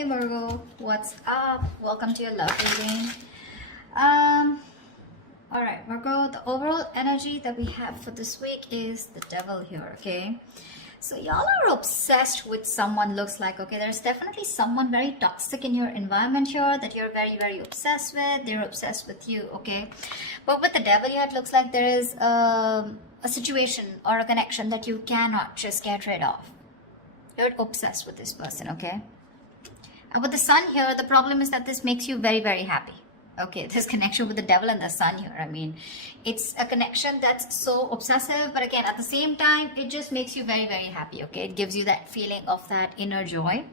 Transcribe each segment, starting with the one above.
Hey Virgo, what's up? Welcome to your love reading. All right, Virgo, the overall energy that we have for this week is the devil here, okay? So y'all are obsessed with someone, looks like, okay? There's definitely someone very toxic in your environment here that you're very, very obsessed with. They're obsessed with you, okay? But with the devil here, it looks like there is a situation or a connection that you cannot just get rid of. You're obsessed with this person, okay? And with the sun here, the problem is that this makes you very, very happy. Okay, this connection with the devil and the sun here. I mean, it's a connection that's so obsessive, but again, at the same time, it just makes you very, very happy. Okay, it gives you that feeling of that inner joy.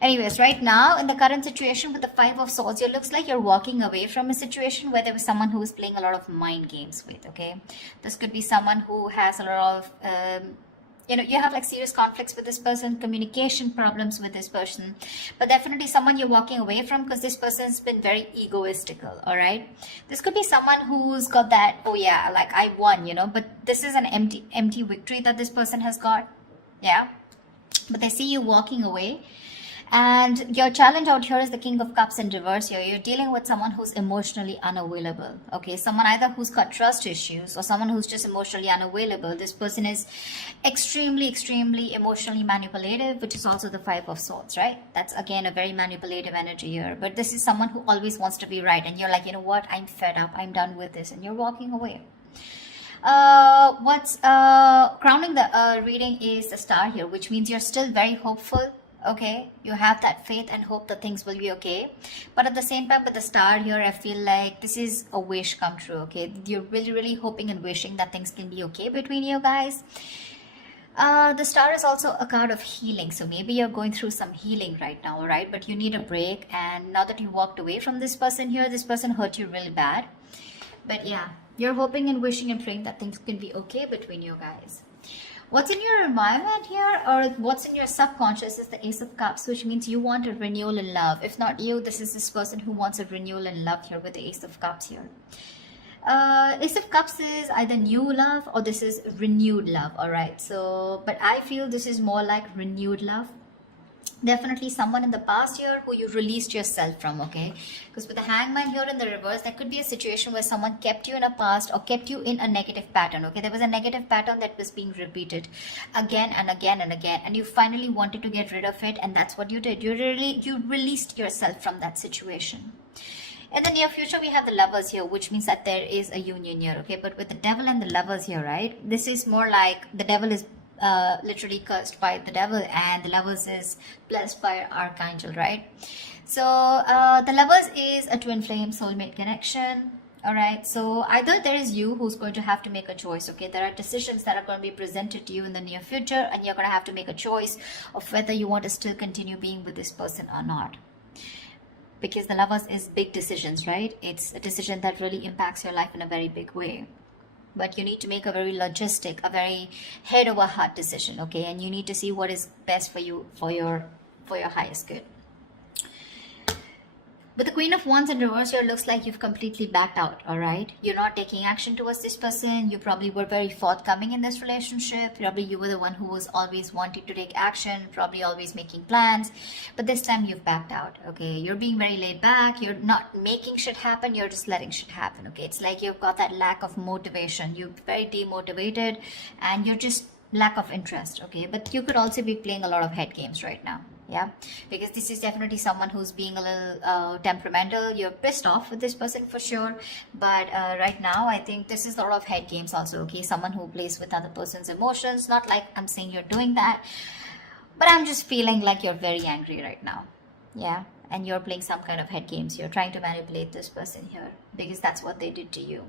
Anyways, right now, in the current situation with the Five of Swords, it looks like you're walking away from a situation where there was someone who was playing a lot of mind games with, okay? This could be someone who has a lot of... you have like serious conflicts with this person, communication problems with this person, but definitely someone you're walking away from because this person's been very egoistical. All right, this could be someone who's got that, oh yeah, like I won, but this is an empty victory that this person has got. Yeah, but they see you walking away. And your challenge out here is the King of Cups in reverse here. You're dealing with someone who's emotionally unavailable. Okay, someone either who's got trust issues or someone who's just emotionally unavailable. This person is extremely, extremely emotionally manipulative, which is also the Five of Swords, right? That's again a very manipulative energy here. But this is someone who always wants to be right. And you're like, you know what? I'm fed up. I'm done with this. And you're walking away. What's crowning the reading is the Star here, which means you're still very hopeful. Okay, you have that faith and hope that things will be okay, but at the same time with the Star here, I feel like this is a wish come true. Okay, you're really hoping and wishing that things can be okay between you guys. The Star is also a card of healing, so maybe you're going through some healing right now, right? But you need a break, and now that you walked away from this person here, this person hurt you really bad. But yeah, you're hoping and wishing and praying that things can be okay between you guys. What's in your environment here, or what's in your subconscious, is the Ace of Cups, which means you want a renewal in love. If not you, this is this person who wants a renewal in love here with the Ace of Cups here. Ace of Cups is either new love or this is renewed love, all right? So, but I feel this is more like renewed love. Definitely someone in the past here who you released yourself from, okay? Because with the Hangman here in the reverse, there could be a situation where someone kept you in a past or kept you in a negative pattern, okay? There was a negative pattern that was being repeated again and again and again, and you finally wanted to get rid of it, and that's what you did. You released yourself from that situation. In the near future, we have the Lovers here, which means that there is a union here, okay? But with the Devil and the Lovers here, right? This is more like the Devil is literally cursed by the devil and the Lovers is blessed by Archangel, right? So the Lovers is a twin flame soulmate connection. All right, so either there is you who's going to have to make a choice, okay? There are decisions that are going to be presented to you in the near future, and you're going to have to make a choice of whether you want to still continue being with this person or not. Because the Lovers is big decisions, right? It's a decision that really impacts your life in a very big way. But you need to make a very logistic, a very head over heart decision, okay? And you need to see what is best for you, for your highest good. With the Queen of Wands in reverse here, looks like you've completely backed out, all right? You're not taking action towards this person. You probably were very forthcoming in this relationship. Probably you were the one who was always wanting to take action, probably always making plans. But this time you've backed out, okay? You're being very laid back. You're not making shit happen. You're just letting shit happen, okay? It's like you've got that lack of motivation. You're very demotivated and you're just lack of interest, okay? But you could also be playing a lot of head games right now. Yeah, because this is definitely someone who's being a little temperamental. You're pissed off with this person for sure. But right now, I think this is a lot of head games also, okay? Someone who plays with other person's emotions. Not like I'm saying you're doing that. But I'm just feeling like you're very angry right now. Yeah, and you're playing some kind of head games. You're trying to manipulate this person here because that's what they did to you.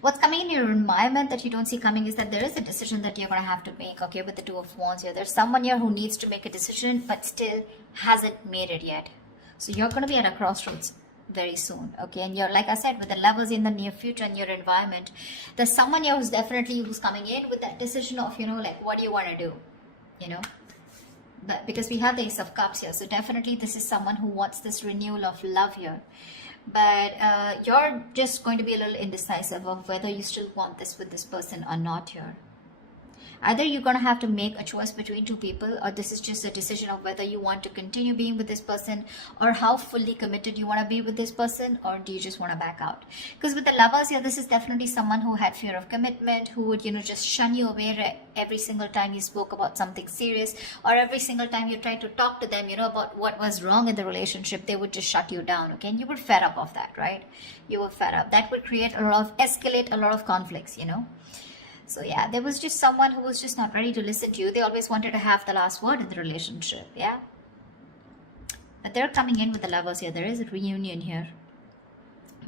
What's coming in your environment that you don't see coming is that there is a decision that you're going to have to make, okay, with the Two of Wands here. There's someone here who needs to make a decision but still hasn't made it yet. So you're going to be at a crossroads very soon, okay? And you're, like I said, with the Lovers in the near future in your environment, there's someone here who's coming in with that decision of, like, what do you want to do, But because we have the Ace of Cups here, so definitely this is someone who wants this renewal of love here. But you're just going to be a little indecisive of whether you still want this with this person or not here. Either you're going to have to make a choice between two people, or this is just a decision of whether you want to continue being with this person, or how fully committed you want to be with this person, or do you just want to back out? Because with the lovers here, this is definitely someone who had fear of commitment, who would, just shun you away every single time you spoke about something serious, or every single time you tried to talk to them, about what was wrong in the relationship. They would just shut you down, okay? And you were fed up of that, right? You were fed up. That would create escalate a lot of conflicts, So yeah, there was just someone who was just not ready to listen to you. They always wanted to have the last word in the relationship, yeah? But they're coming in with the lovers here. There is a reunion here.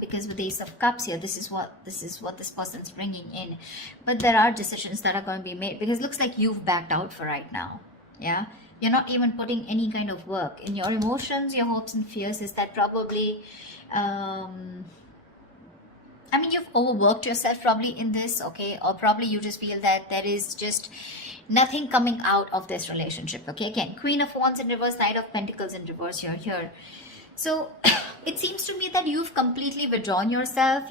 Because with the Ace of Cups here, this is what this person's bringing in. But there are decisions that are going to be made, because it looks like you've backed out for right now, yeah? You're not even putting any kind of work in your emotions, your hopes and fears. Is that probably you've overworked yourself probably in this, okay? Or probably you just feel that there is just nothing coming out of this relationship, okay? Again, Queen of Wands in reverse, Knight of Pentacles in reverse here. So it seems to me that you've completely withdrawn yourself,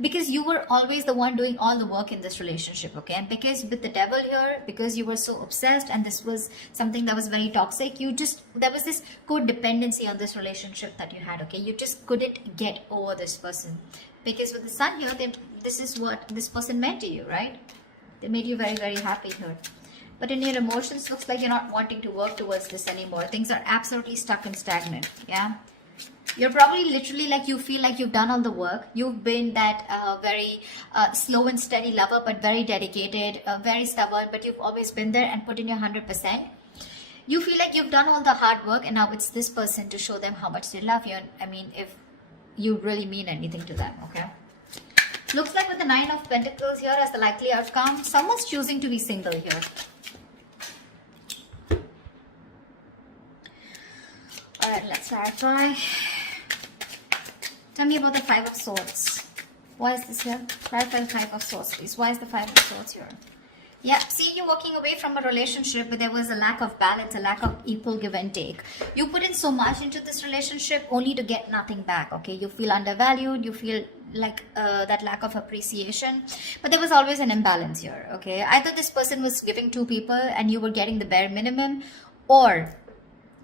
because you were always the one doing all the work in this relationship, okay? And because with the devil here, because you were so obsessed and this was something that was very toxic, there was this codependency on this relationship that you had, okay? You just couldn't get over this person. Because with the Sun here, this is what this person meant to you, right? They made you very, very happy here. But in your emotions, looks like you're not wanting to work towards this anymore. Things are absolutely stuck and stagnant, yeah? You're probably literally like, you feel like you've done all the work. You've been that very slow and steady lover, but very dedicated, very stubborn, but you've always been there and put in your 100%. You feel like you've done all the hard work, and now it's this person to show them how much they love you. And if you really mean anything to them, okay? Looks like with the Nine of Pentacles here as the likely outcome, someone's choosing to be single here. Alright, let's clarify. Tell me about the Five of Swords. Why is this here? Clarify the Five of Swords, please. Why is the Five of Swords here? Yeah, see, you're walking away from a relationship, but there was a lack of balance, a lack of equal give and take. You put in so much into this relationship only to get nothing back, okay? You feel undervalued, you feel like that lack of appreciation, but there was always an imbalance here, okay? Either this person was giving two people and you were getting the bare minimum, or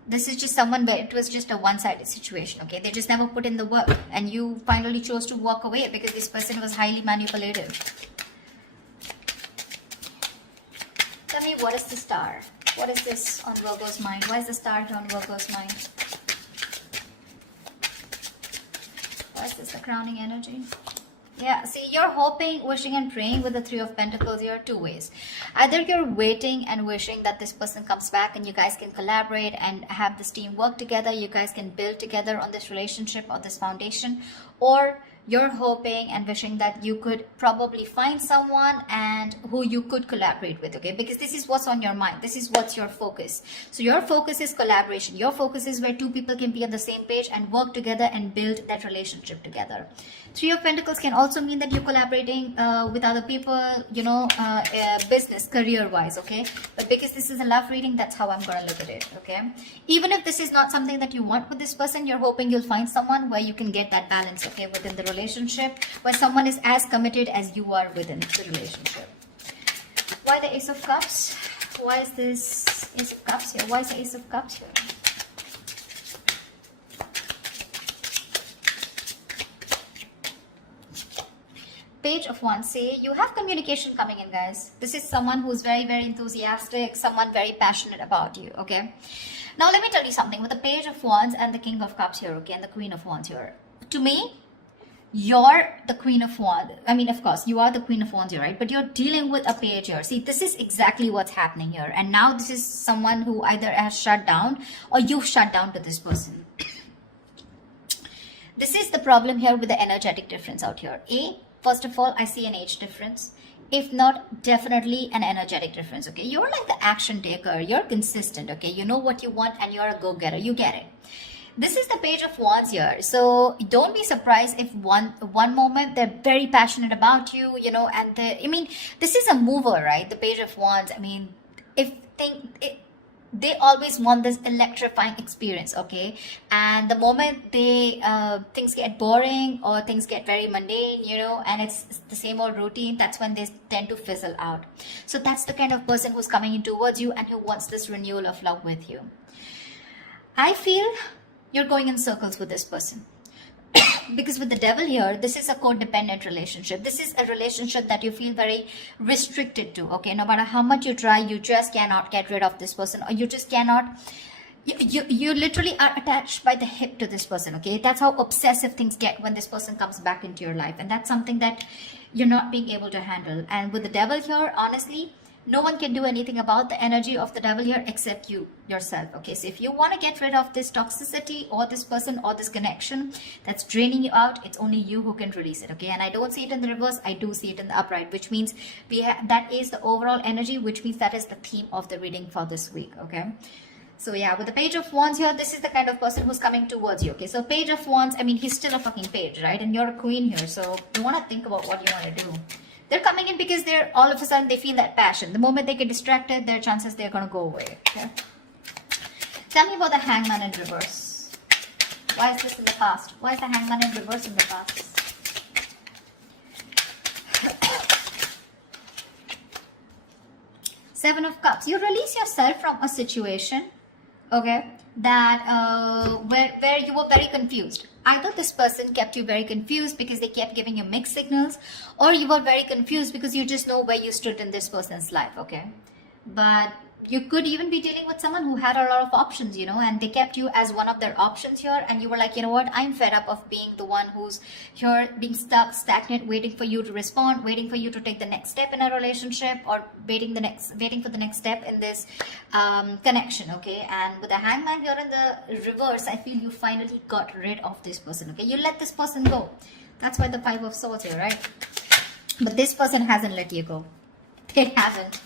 this is just someone where it was just a one-sided situation, okay? They just never put in the work, and you finally chose to walk away because this person was highly manipulative. Tell me, what is the Star? What is this on Virgo's mind? Why is the Star here on Virgo's mind? Why is this the crowning energy? Yeah, see, you're hoping, wishing and praying with the Three of Pentacles here two ways. Either you're waiting and wishing that this person comes back and you guys can collaborate and have this team work together. You guys can build together on this relationship or this foundation. Or you're hoping and wishing that you could probably find someone and who you could collaborate with, okay? Because this is what's on your mind. This is what's your focus. So your focus is collaboration. Your focus is where two people can be on the same page and work together and build that relationship together. Three of Pentacles can also mean that you're collaborating with other people, business, career-wise, okay? But because this is a love reading, that's how I'm going to look at it, okay? Even if this is not something that you want with this person, you're hoping you'll find someone where you can get that balance, okay, within the relationship, where someone is as committed as you are within the relationship. Why the Ace of Cups? Why is this Ace of Cups here? Why is the Ace of Cups here? Page of Wands. Say you have communication coming in, guys. This is someone who's very, very enthusiastic, someone very passionate about you, okay? Now let me tell you something. With the Page of Wands and the King of Cups here, okay, and the Queen of Wands here, to me, you're the Queen of Wands. I mean, of course, you are the Queen of Wands here, right? But you're dealing with a page here. See, this is exactly what's happening here. And now this is someone who either has shut down or you've shut down to this person. This is the problem here with the energetic difference out here. First of all, I see an age difference. If not, definitely an energetic difference, okay? You're like the action taker. You're consistent, okay? You know what you want and you're a go-getter. You get it. This is the Page of Wands here. So don't be surprised if one moment they're very passionate about you, and this is a mover, right? The Page of Wands. I mean, they always want this electrifying experience, okay? And the moment they things get boring or things get very mundane, you know, and it's the same old routine, that's when they tend to fizzle out. So that's the kind of person who's coming in towards you and who wants this renewal of love with you. I feel you're going in circles with this person. Because with the devil here, this is a codependent relationship. This is a relationship that you feel very restricted to, okay? No matter how much you try, you just cannot get rid of this person, or you just cannot, you literally are attached by the hip to this person, okay? That's how obsessive things get when this person comes back into your life. And that's something that you're not being able to handle. And with the devil here, honestly, no one can do anything about the energy of the devil here except you yourself, okay? So if you want to get rid of this toxicity or this person or this connection that's draining you out, it's only you who can release it, okay? And I don't see it in the reverse, I do see it in the upright, which means that is the overall energy, which means that is the theme of the reading for this week, okay? So yeah, with the Page of Wands here, this is the kind of person who's coming towards you, okay? So Page of Wands, I mean, he's still a fucking page, right? And you're a queen here, so you want to think about what you want to do. They're coming in because they're all of a sudden they feel that passion. The moment they get distracted, their chances they're going to go away. Okay? Tell me about the Hangman in reverse. Why is this in the past? Why is the Hangman in reverse in the past? Seven of Cups. You release yourself from a situation, okay, that where you were very confused. Either this person kept you very confused because they kept giving you mixed signals, or you were very confused because you just know where you stood in this person's life, okay? But you could even be dealing with someone who had a lot of options, you know, and they kept you as one of their options here, and you were like, you know what, I'm fed up of being the one who's here being stuck, stagnant, waiting for you to respond, waiting for you to take the next step in a relationship, or waiting for the next step in this connection, okay? And with the Hangman here in the reverse, I feel you finally got rid of this person, okay? You let this person go. That's why the Five of Swords here, right? But this person hasn't let you go. They haven't.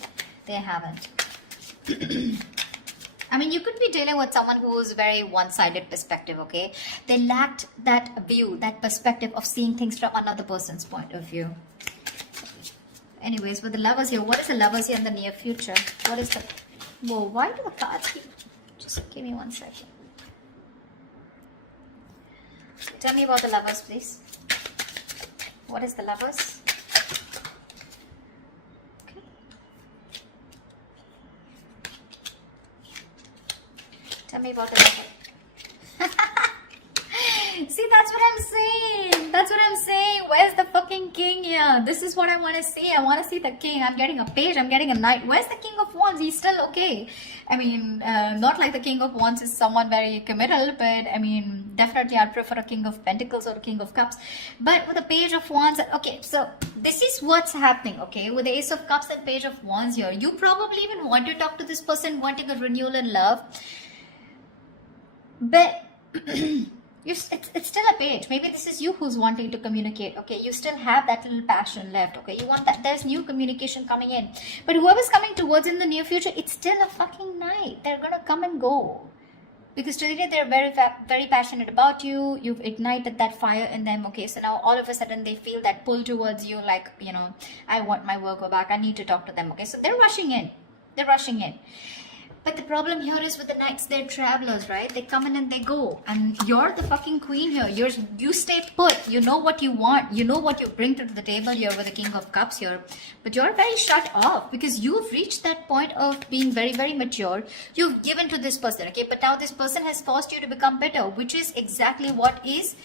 I mean, you could be dealing with someone who's very one-sided perspective, okay? They lacked that view, that perspective of seeing things from another person's point of view. Anyways, with the Lovers here, what is the Lovers here in the near future? What is the... Whoa, why do the cards keep... Just give me 1 second. Tell me about the Lovers, please. What is the Lovers? Tell me about the Lover. See, that's what I'm saying. That's what I'm saying. Where's the fucking king here? This is what I want to see. I want to see the king. I'm getting a page. I'm getting a knight. Where's the King of Wands? He's still okay. I mean, not like the King of Wands is someone very committal, but I mean, definitely I'd prefer a King of Pentacles or a King of Cups. But with the Page of Wands, okay, so this is what's happening, okay? With the Ace of Cups and Page of Wands here, you probably even want to talk to this person, wanting a renewal in love. But it's still a page. Maybe this is you who's wanting to communicate, okay? You still have that little passion left, okay? You want that, there's new communication coming in. But whoever's coming towards in the near future, it's still a fucking night. They're gonna come and go. Because today they're very passionate about you. You've ignited that fire in them, okay? So now all of a sudden they feel that pull towards you, like, you know, I want my Virgo back. I need to talk to them, okay? So they're rushing in. They're rushing in. But the problem here is with the Knights, they're travelers, right? They come in and they go. And you're the fucking queen here. You stay put. You know what you want. You know what you bring to the table here with the King of Cups here. But you're very shut off because you've reached that point of being very, very mature. You've given to this person, okay? But now this person has forced you to become bitter, which is exactly what is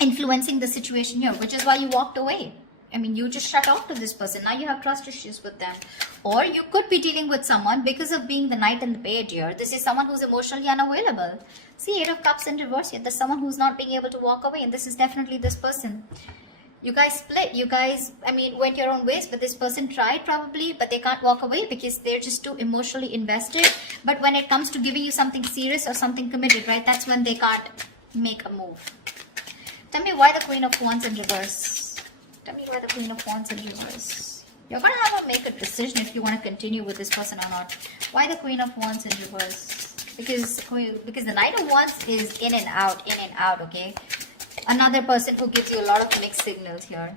influencing the situation here, which is why you walked away. I mean, you just shut off to this person. Now you have trust issues with them. Or you could be dealing with someone because of being the Knight and the Page here. This is someone who's emotionally unavailable. See, Eight of Cups in reverse here. There's someone who's not being able to walk away. And this is definitely this person. You guys split. You guys, I mean, went your own ways. But this person tried probably. But they can't walk away because they're just too emotionally invested. But when it comes to giving you something serious or something committed, right? That's when they can't make a move. Tell me why the Queen of Wands in reverse. Tell me why the Queen of Wands in reverse. You're going to have to make a decision if you want to continue with this person or not. Why the Queen of Wands in reverse? Because the Knight of Wands is in and out, okay? Another person who gives you a lot of mixed signals here.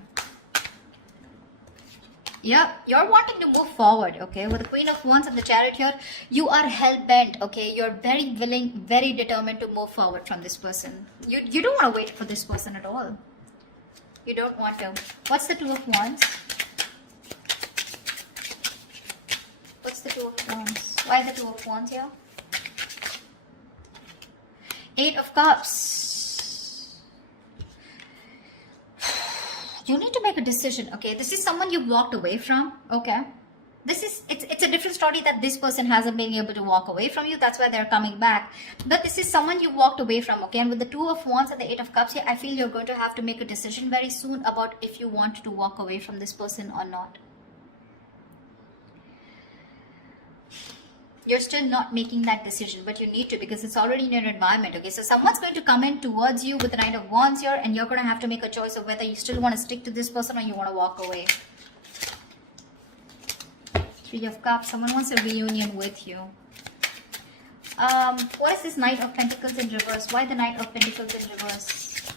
Yeah, you're wanting to move forward, okay? With the Queen of Wands and the Chariot here, you are hell-bent, okay? You're very willing, very determined to move forward from this person. You don't want to wait for this person at all. You don't want to. What's the Two of Wands? What's the Two of Wands? Why the Two of Wands here? Eight of Cups. You need to make a decision, okay? This is someone you walked away from, okay? It's a different story that this person hasn't been able to walk away from you. That's why they're coming back. But this is someone you walked away from, okay? And with the Two of Wands and the Eight of Cups here, I feel you're going to have to make a decision very soon about if you want to walk away from this person or not. You're still not making that decision, but you need to, because it's already in your environment, okay? So someone's going to come in towards you with the Knight of Wands here, and you're going to have to make a choice of whether you still want to stick to this person or you want to walk away. Three of Cups. Someone wants a reunion with you. What is this Knight of Pentacles in reverse? Why the Knight of Pentacles in reverse?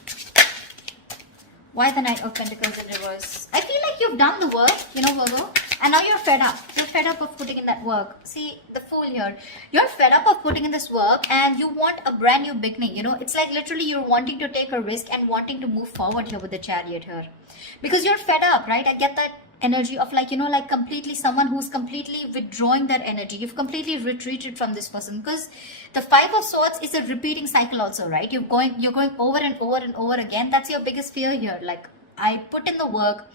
Why the Knight of Pentacles in reverse? I feel like you've done the work, you know, Virgo. And now you're fed up. You're fed up of putting in that work. See, the Fool here. You're fed up of putting in this work and you want a brand new beginning. You know, it's like literally you're wanting to take a risk and wanting to move forward here with the Chariot here. Because you're fed up, right? I get that energy of like, you know, like completely someone who's completely withdrawing that energy. You've completely retreated from this person, because the Five of Swords is a repeating cycle also, right? You're going over and over and over again. That's your biggest fear here. Like, I put in the work,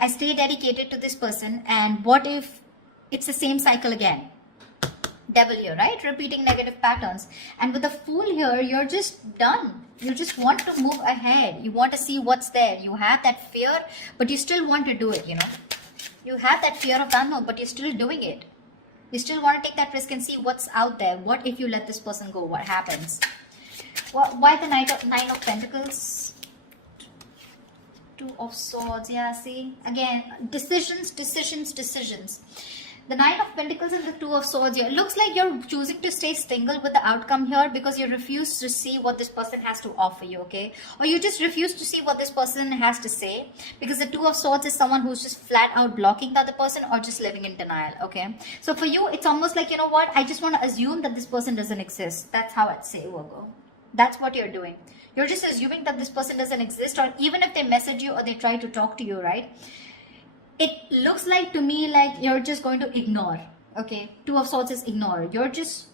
I stay dedicated to this person, and what if it's the same cycle again? Devil here, right? Repeating negative patterns. And with the Fool here, you're just done. You just want to move ahead. You want to see what's there. You have that fear, but you still want to do it, you know. You have that fear of the unknown, but you're still doing it. You still want to take that risk and see what's out there. What if you let this person go? What happens? Why the Nine of Pentacles? Two of Swords. Yeah, see? Again, decisions. The Nine of Pentacles and the Two of Swords here. Looks like you're choosing to stay single with the outcome here because you refuse to see what this person has to offer you, okay? Or you just refuse to see what this person has to say, because the Two of Swords is someone who's just flat out blocking the other person or just living in denial, okay? So for you, it's almost like, you know what? I just want to assume that this person doesn't exist. That's how I'd say, Virgo. That's what you're doing. You're just assuming that this person doesn't exist, or even if they message you or they try to talk to you, right? It looks like to me like you're just going to ignore, okay? Two of Swords is ignore. You're just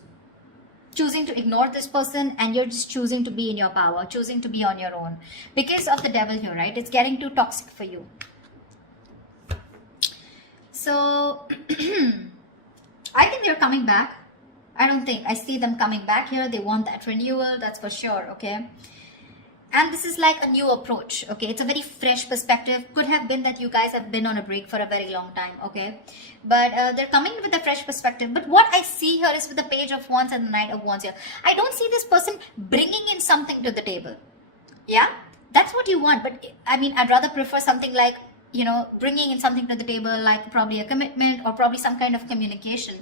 choosing to ignore this person, and you're just choosing to be in your power, choosing to be on your own. Because of the Devil here, right? It's getting too toxic for you. So, I think they're coming back. I don't think. I see them coming back here. They want that renewal, that's for sure, okay? And this is like a new approach, okay? It's a very fresh perspective. Could have been that you guys have been on a break for a very long time, okay? But they're coming with a fresh perspective. But what I see here is with the Page of Wands and the Knight of Wands here, I don't see this person bringing in something to the table. Yeah? That's what you want. But I mean, I'd rather prefer something like, you know, bringing in something to the table, like probably a commitment or probably some kind of communication.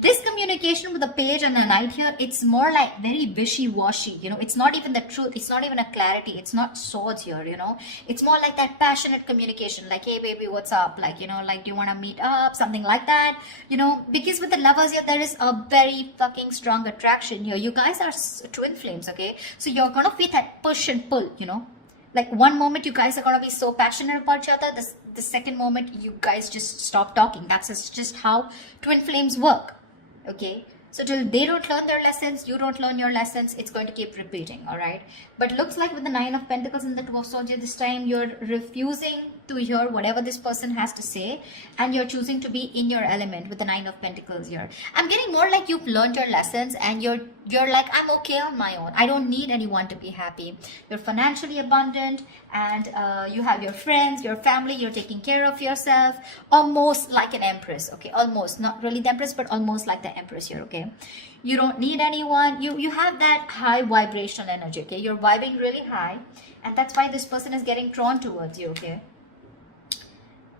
This communication with the Page and the Knight here, it's more like very wishy-washy, you know. It's not even the truth. It's not even a clarity. It's not swords here, you know. It's more like that passionate communication, like, hey baby, what's up? Like, you know, like, do you want to meet up? Something like that, you know. Because with the Lovers here, there is a very fucking strong attraction here. You guys are twin flames, okay? So you're gonna feel that push and pull, you know. Like, one moment you guys are going to be so passionate about each other, the second moment you guys just stop talking. That's just how twin flames work, okay? So till they don't learn their lessons, you don't learn your lessons, it's going to keep repeating, all right? But looks like with the Nine of Pentacles and the Two of Swords, this time you're refusing to hear whatever this person has to say, and you're choosing to be in your element with the Nine of Pentacles here. I'm getting more like you've learned your lessons, and you're like, I'm okay on my own. I don't need anyone to be happy. You're financially abundant, and you have your friends, your family, you're taking care of yourself, almost like an empress, okay? Almost, not really the empress, but almost like the empress here, okay? You don't need anyone. You have that high vibrational energy, okay? You're vibing really high, and that's why this person is getting drawn towards you, okay?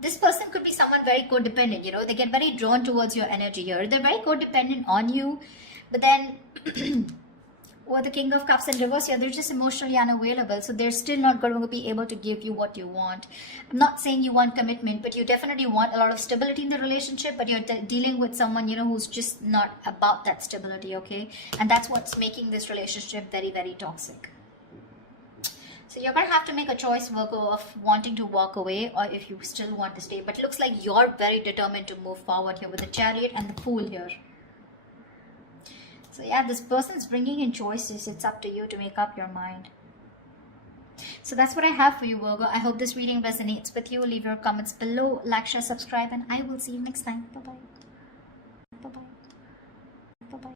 This person could be someone very codependent, you know. They get very drawn towards your energy here. They're very codependent on you. But then, Or the King of Cups in reverse here, they're just emotionally unavailable. So they're still not going to be able to give you what you want. I'm not saying you want commitment, but you definitely want a lot of stability in the relationship, but you're dealing with someone, you know, who's just not about that stability, okay? And that's what's making this relationship very, very toxic. So you're going to have to make a choice, Virgo, of wanting to walk away or if you still want to stay. But it looks like you're very determined to move forward here with the Chariot and the Fool here. So yeah, this person's bringing in choices. It's up to you to make up your mind. So that's what I have for you, Virgo. I hope this reading resonates with you. Leave your comments below, like, share, subscribe, and I will see you next time. Bye-bye. Bye-bye. Bye-bye.